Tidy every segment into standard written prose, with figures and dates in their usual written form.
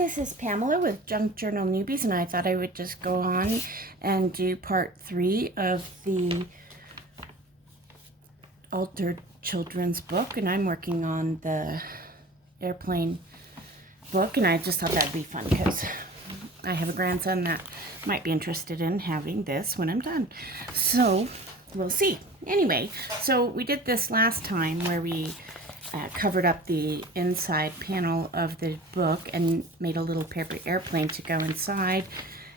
this is Pamela with Junk Journal Newbies, and I thought I would just go on and do part 3 of the Altered Children's book, and I'm working on the airplane book, and I just thought that'd be fun because I have a grandson that might be interested in having this when I'm done. So we'll see. Anyway, so we did this last time where we covered up the inside panel of the book and made a little paper airplane to go inside.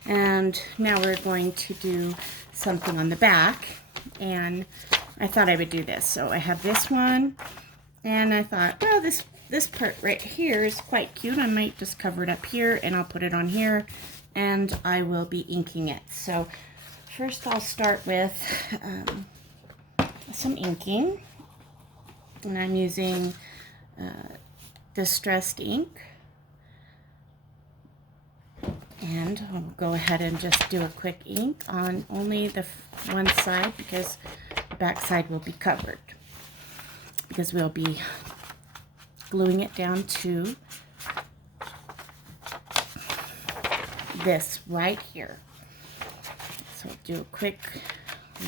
And now we're going to do something on the back. And I thought I would do this. So I have this one, and I thought, well, this part right here is quite cute. I might just cover it up here, and I'll put it on here, and I will be inking it. So first I'll start with some inking. And I'm using distressed ink, and I'll go ahead and just do a quick ink on only the one side because the back side will be covered, because we'll be gluing it down to this right here. So I'll do a quick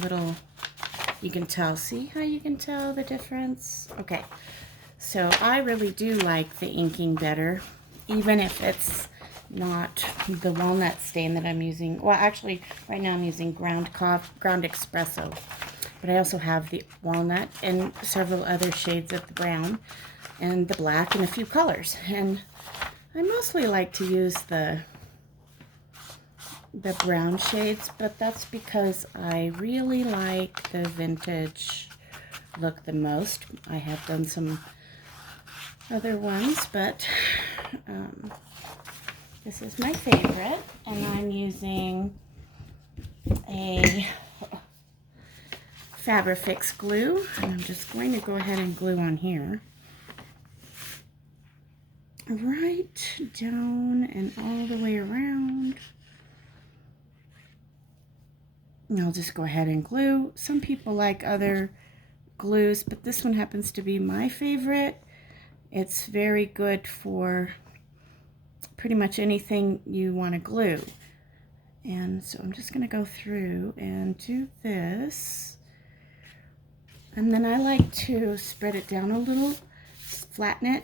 little. You can tell, see how you can tell the difference? Okay, so I really do like the inking better, even if it's not the walnut stain that I'm using. Well, actually, right now I'm using ground espresso, but I also have the walnut and several other shades of the brown and the black and a few colors. And I mostly like to use the brown shades, but that's because I really like the vintage look the most. I have done some other ones, but this is my favorite, and I'm using a Fabrifix glue, and I'm just going to go ahead and glue on here right down and all the way around. And I'll just go ahead and glue. Some people like other glues, but this one happens to be my favorite. It's very good for pretty much anything you want to glue. And so I'm just going to go through and do this. And then I like to spread it down a little, flatten it,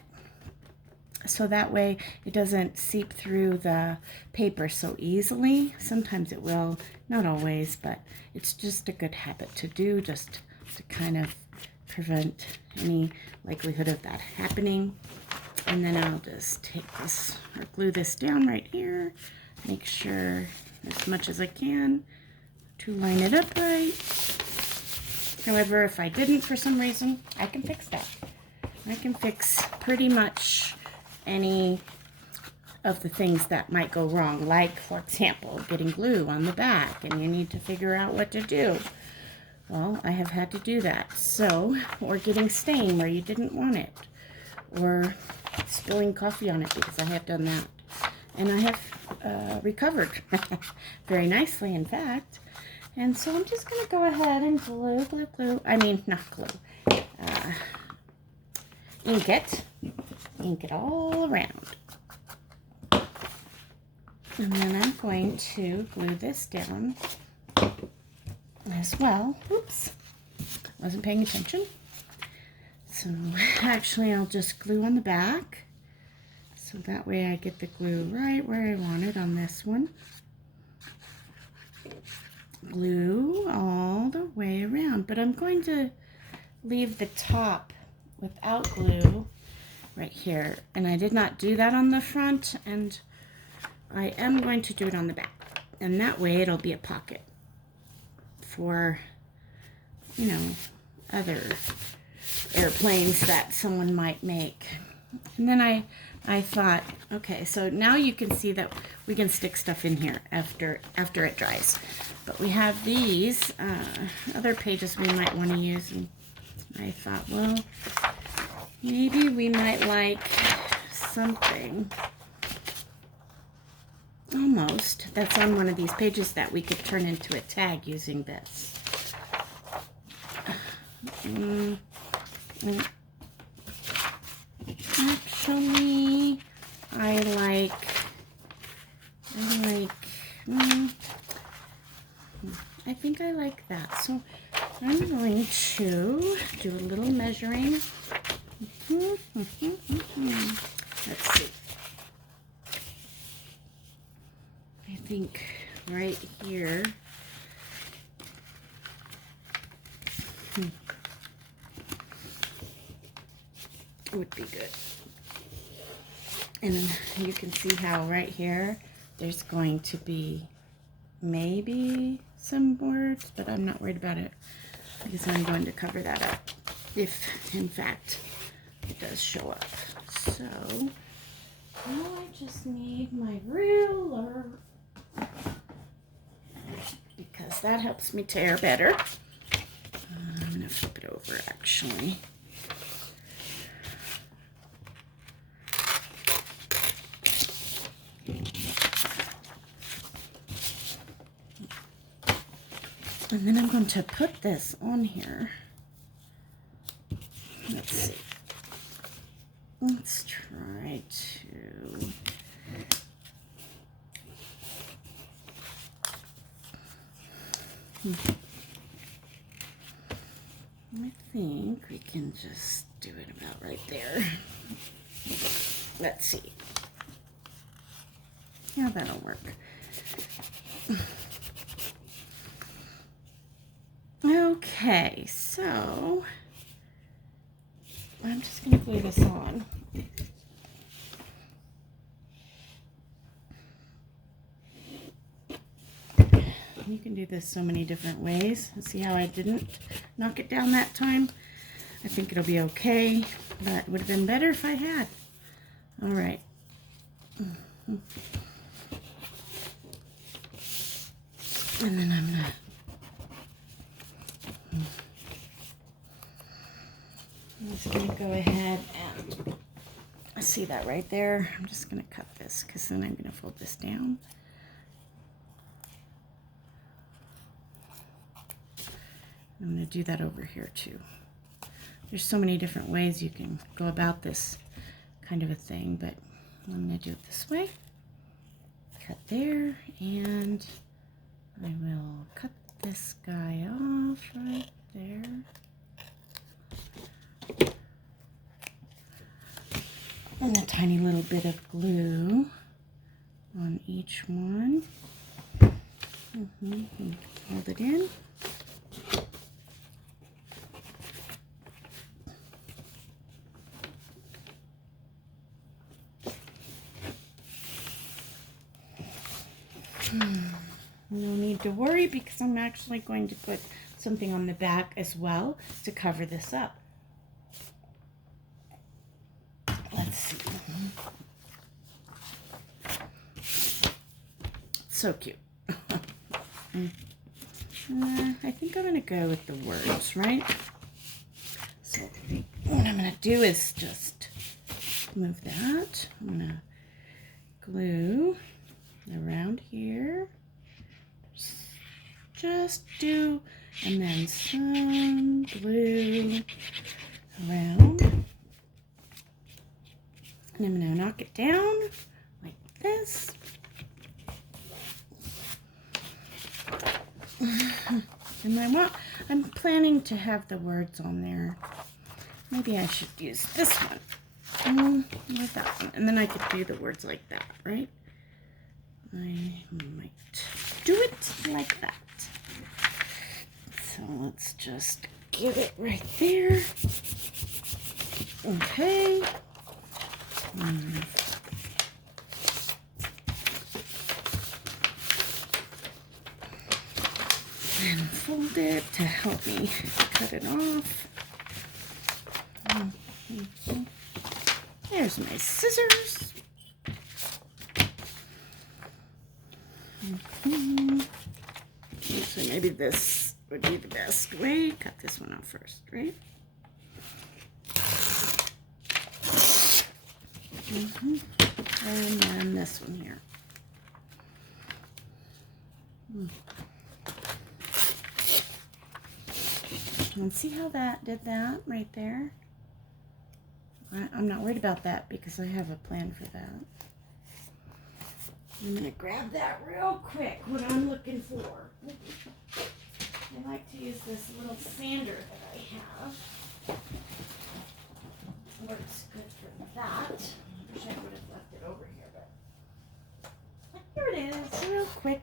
so that way it doesn't seep through the paper so easily. Sometimes it will, not always, but it's just a good habit to do, just to kind of prevent any likelihood of that happening. And then I'll just take this or glue this down right here, make sure as much as I can to line it up right. However, if I didn't for some reason, I can fix that. I can fix pretty much any of the things that might go wrong, like, for example, getting glue on the back and you need to figure out what to do. Well, I have had to do that. So, or getting stain where you didn't want it, or spilling coffee on it, because I have done that. And I have recovered very nicely, in fact. And so I'm just going to go ahead and ink it. Ink it all around. And then I'm going to glue this down as well. Oops, wasn't paying attention. So actually I'll just glue on the back, so that way I get the glue right where I want it on this one. Glue all the way around, but I'm going to leave the top without glue right here, and I did not do that on the front, and I am going to do it on the back, and that way it'll be a pocket for, you know, other airplanes that someone might make. And then I thought, okay, so now you can see that we can stick stuff in here after it dries, but we have these other pages we might want to use, and I thought, well, maybe we might like something almost that's on one of these pages that we could turn into a tag using this. Actually, I like So I'm going to do a little measuring. Let's see. I think right here. Would be good. And you can see how right here there's going to be maybe some words, but I'm not worried about it because I'm going to cover that up if in fact it does show up. So now I just need my ruler because that helps me tear better. I'm going to flip it over actually. And then I'm going to put this on here. Let's see. Let's try to... I think we can just do it about right there. Let's see. Yeah, that'll work. Okay, so I'm just going to glue this on. You can do this so many different ways. See how I didn't knock it down that time? I think it'll be okay, but it would have been better if I had. All right. And then I'm going to just going to go ahead and see that right there. I'm just going to cut this because then I'm going to fold this down. I'm going to do that over here too. There's so many different ways you can go about this kind of a thing, but I'm going to do it this way. Cut there, and I will cut this guy off right there. And a tiny little bit of glue on each one. Hold it in. No need to worry because I'm actually going to put something on the back as well to cover this up. Let's see. So cute. I think I'm going to go with the words, right? So what I'm going to do is just move that. I'm going to glue around here. Just do, and then some glue around. And I'm going to knock it down like this. And I'm planning to have the words on there. Maybe I should use this one. Or that one. And then I could do the words like that, right? I might do it like that. So let's just get it right there. Okay. And fold it to help me cut it off. There's my scissors. So maybe this would be the best way. Cut this one off first, right? And then this one here. And see how that did that right there? I'm not worried about that because I have a plan for that. I'm going to grab that real quick, what I'm looking for. I like to use this little sander that I have. Works good for that. Wish I would have left it over here, but here it is, real quick.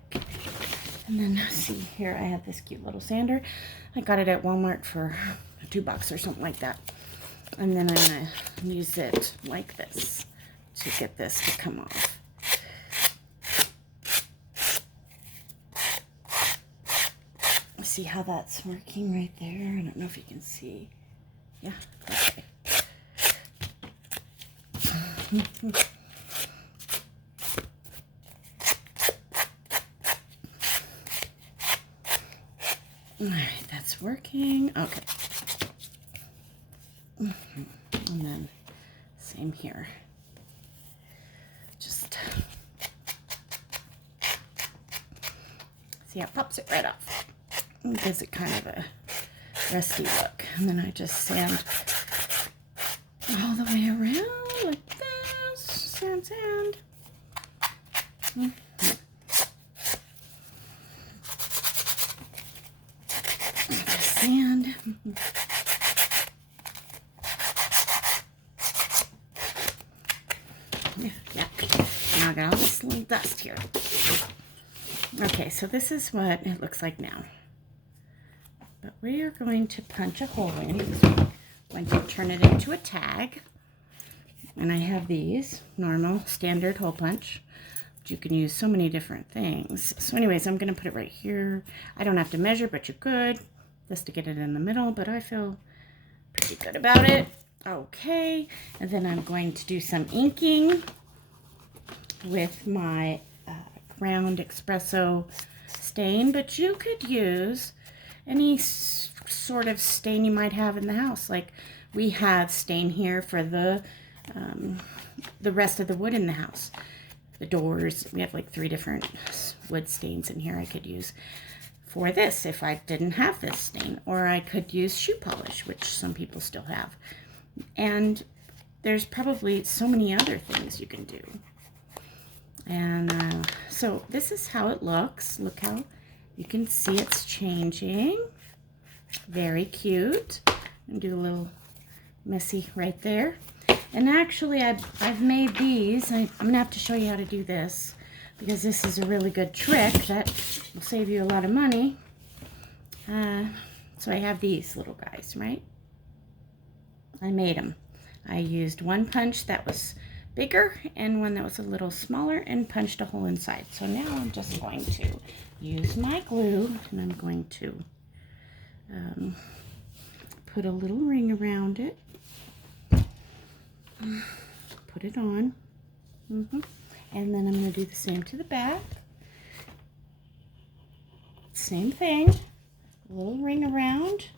And then see here, I have this cute little sander. I got it at Walmart for $2 or something like that. And then I'm gonna use it like this to get this to come off. See how that's working right there? I don't know if you can see. Yeah, okay. All right, that's working. Okay. And then same here. Just see how it pops it right off. It gives it kind of a rusty look. And then I just sand all the way around like this. Sand, sand. Sand. Yeah. Now I got all this little dust here. Okay, so this is what it looks like now. But we are going to punch a hole in. We're going to turn it into a tag. And I have these normal standard hole punch. But you can use so many different things. So anyways, I'm going to put it right here. I don't have to measure, but you could, just to get it in the middle. But I feel pretty good about it. Okay, and then I'm going to do some inking with my ground espresso stain, but you could use any sort of stain you might have in the house. Like we have stain here for the rest of the wood in the house. The doors, we have like 3 different wood stains in here I could use for this if I didn't have this stain. Or I could use shoe polish, which some people still have. And there's probably so many other things you can do. And so this is how it looks. Look how you can see it's changing. Very cute. And do a little messy right there. And actually I've made these. I'm gonna have to show you how to do this because this is a really good trick that will save you a lot of money. So I have these little guys, right? I made them. I used one punch that was bigger and one that was a little smaller and punched a hole inside. So now I'm just going to use my glue and I'm going to put a little ring around it. Put it on. And then I'm going to do the same to the back. Same thing. A little ring around.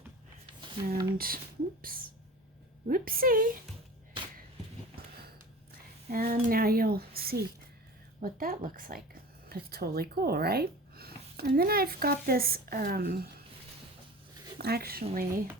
And oops. Whoopsie. And now you'll see what that looks like. That's totally cool, right? And then I've got this, actually,